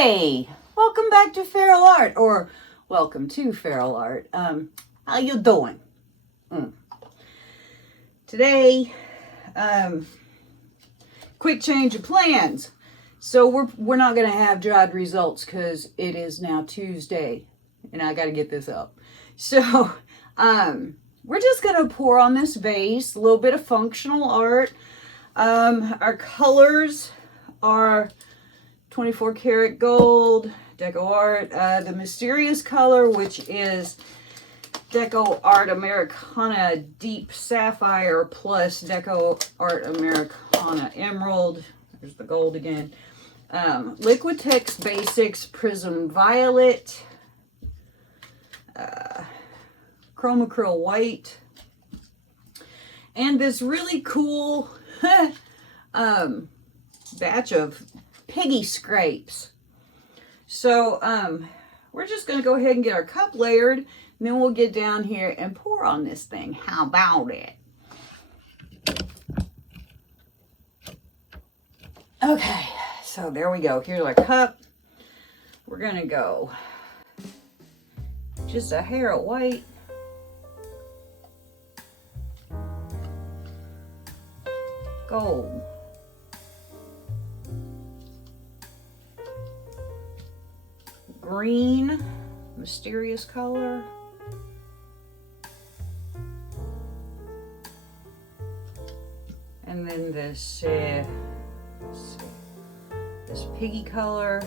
Hey, welcome back to feralart, or welcome to feralart. How you doing? Today, quick change of plans. So we're not gonna have dried results because it is now Tuesday, and I got to get this up. So, we're just gonna pour on this vase a little bit of functional art. Our colors are 24 karat gold, DecoArt, the mysterious color, which is DecoArt Americana Deep Sapphire plus DecoArt Americana Emerald. There's the gold again. Liquitex Basics Prism Violet, Chromacryl White, and this really cool batch of Piggie Scrapes. So we're just going to go ahead and get our cup layered, and then we'll get down here and pour on this thing. How about it? Okay, so there we go. Here's our cup. We're going to go just a hair of white. Gold. Green, mysterious color. And then this piggy color,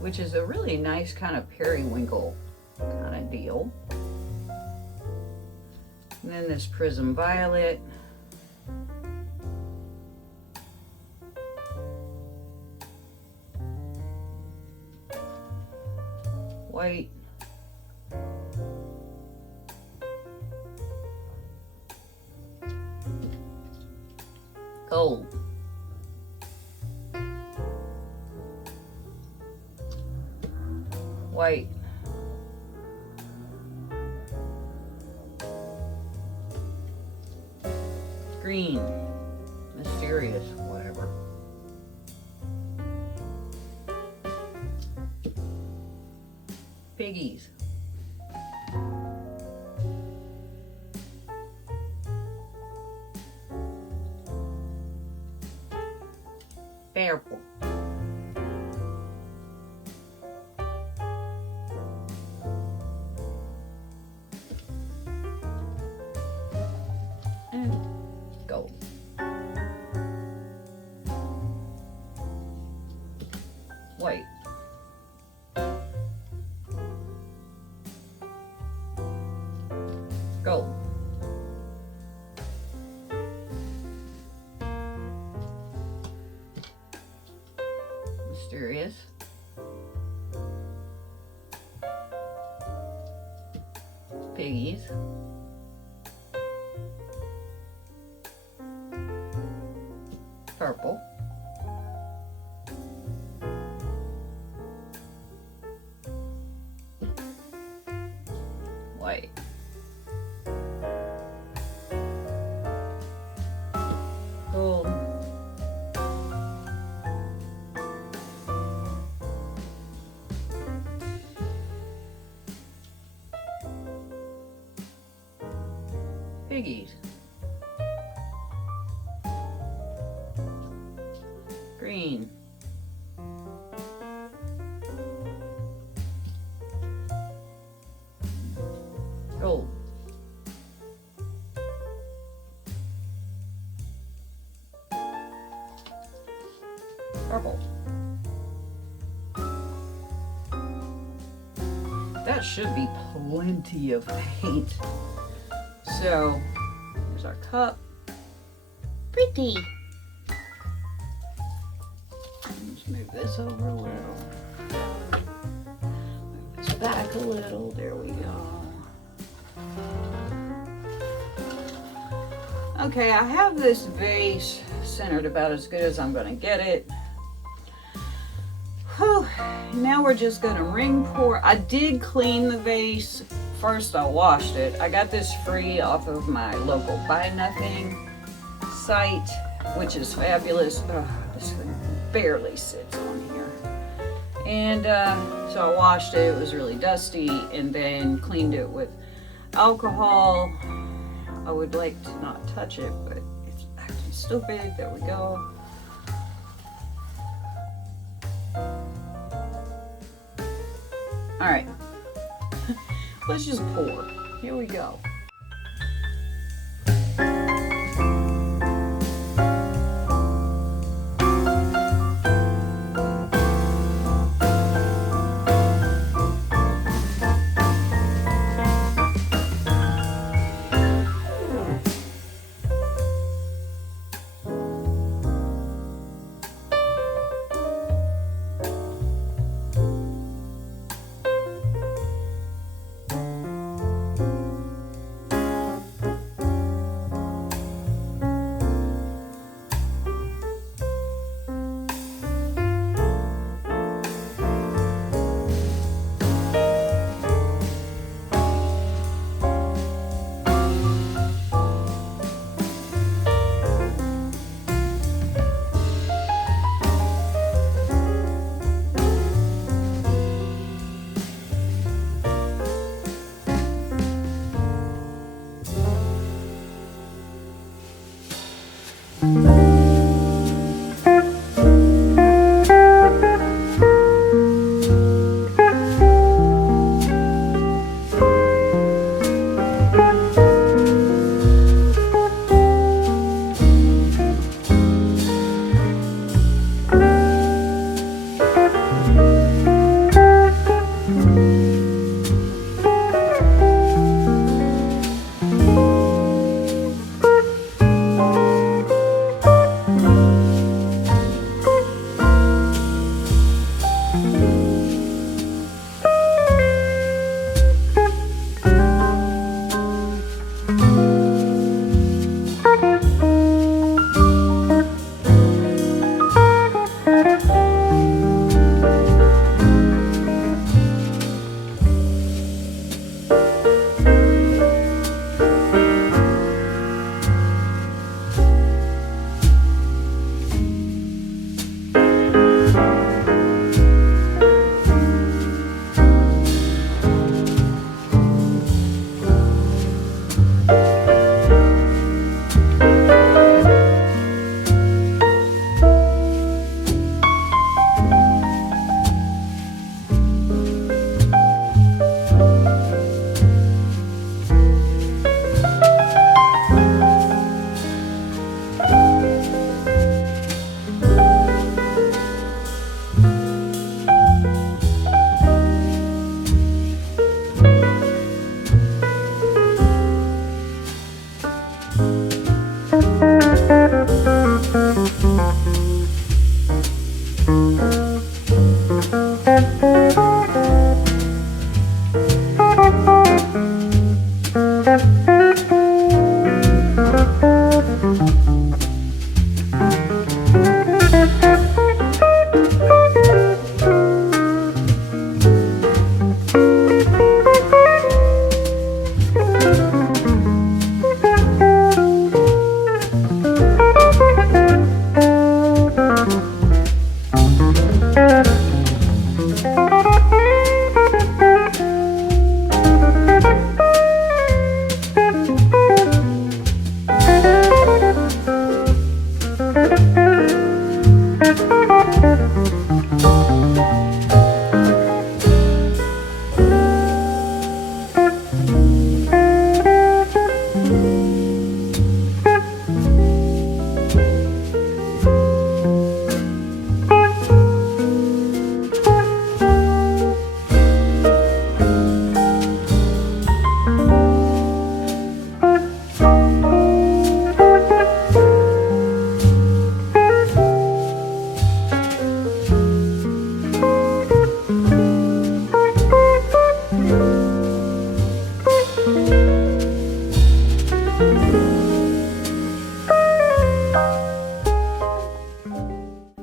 which is a really nice kind of periwinkle kind of deal. And then this prism violet. White. Gold. White. Green. Mysterious, whatever. Piggies. Purple. And gold. White. Gold. Mysterious. Piggies. Purple. White. Gold. Piggies. Green. Gold. Purple. That should be plenty of paint. So, here's our cup. Pretty. Let's move this over a little. Move this back a little. There we go. Okay, I have this vase centered about as good as I'm going to get it. Whew. Now we're just going to ring pour. I did clean the vase. First I washed it. I got this free off of my local Buy Nothing site, which is fabulous. This thing barely sits on here. And so I washed it. It was really dusty, and then cleaned it with alcohol. I would like to not touch it, but it's acting stupid. There we go. All right, let's just pour. Here we go.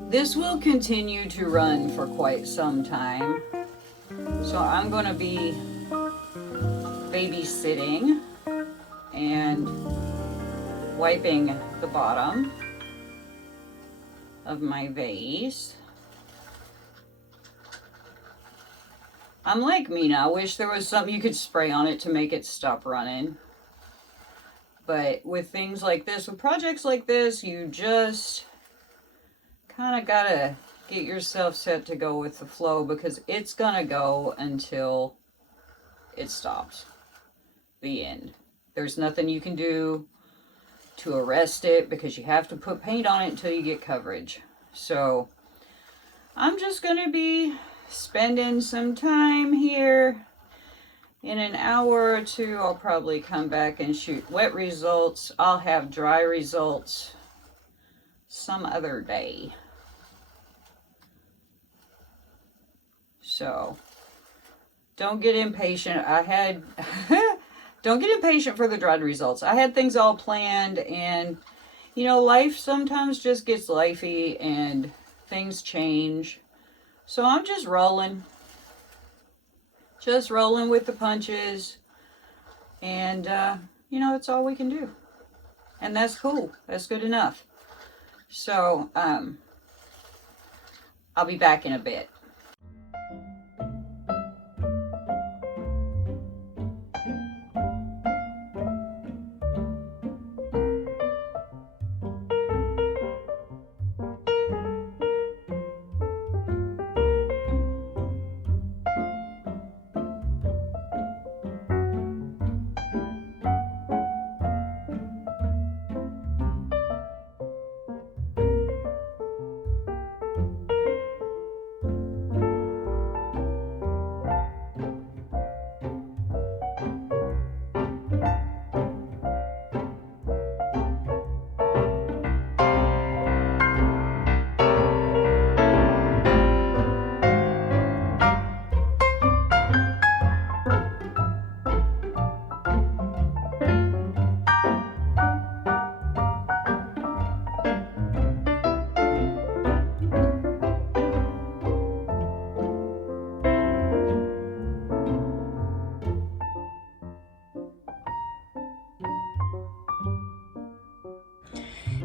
This will continue to run for quite some time, so I'm going to be babysitting and wiping the bottom of my vase. I'm like Mina. I wish there was something you could spray on it to make it stop running. But with things like this, with projects like this, you just kind of gotta get yourself set to go with the flow, because it's gonna go until it stops. The end. There's nothing you can do to arrest it, because you have to put paint on it until you get coverage. So I'm just gonna be spending some time here. In an hour or two, I'll probably come back and shoot wet results. I'll have dry results some other day. So don't get impatient. Don't get impatient for the dried results. I had things all planned, and you know, life sometimes just gets lifey and things change. So I'm just rolling with the punches, and you know, it's all we can do, and that's cool. That's good enough. So I'll be back in a bit.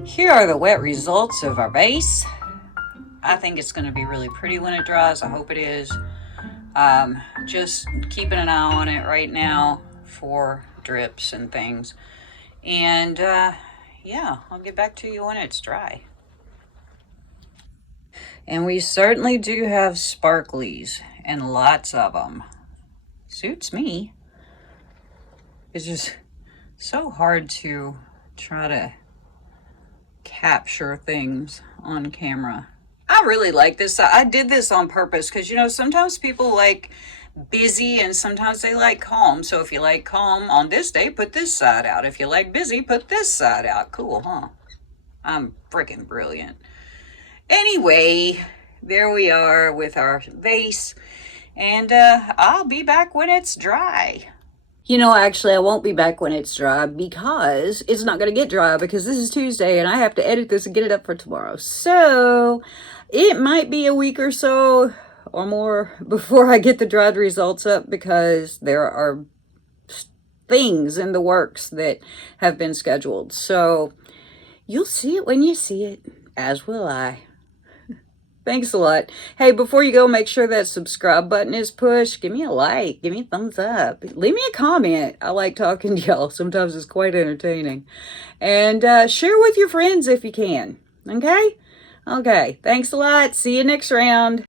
Here are the wet results of our vase. I think it's going to be really pretty when it dries. I hope it is. Just keeping an eye on it right now for drips and things. And yeah, I'll get back to you when it's dry. And we certainly do have sparklies, and lots of them. Suits me. It's just so hard to try to capture things on camera. I really like this. I did this on purpose because, you know, sometimes people like busy and sometimes they like calm. So if you like calm on this day, put this side out. If you like busy, put this side out. Cool, huh? I'm freaking brilliant. Anyway, there we are with our vase, and I'll be back when it's dry. You know, actually, I won't be back when it's dry because it's not going to get dry because this is Tuesday and I have to edit this and get it up for tomorrow. So it might be a week or so or more before I get the dried results up, because there are things in the works that have been scheduled. So you'll see it when you see it, as will I. Thanks a lot. Hey, before you go, make sure that subscribe button is pushed. Give me a like. Give me a thumbs up. Leave me a comment. I like talking to y'all. Sometimes it's quite entertaining. And share with your friends if you can. Okay? Okay. Thanks a lot. See you next round.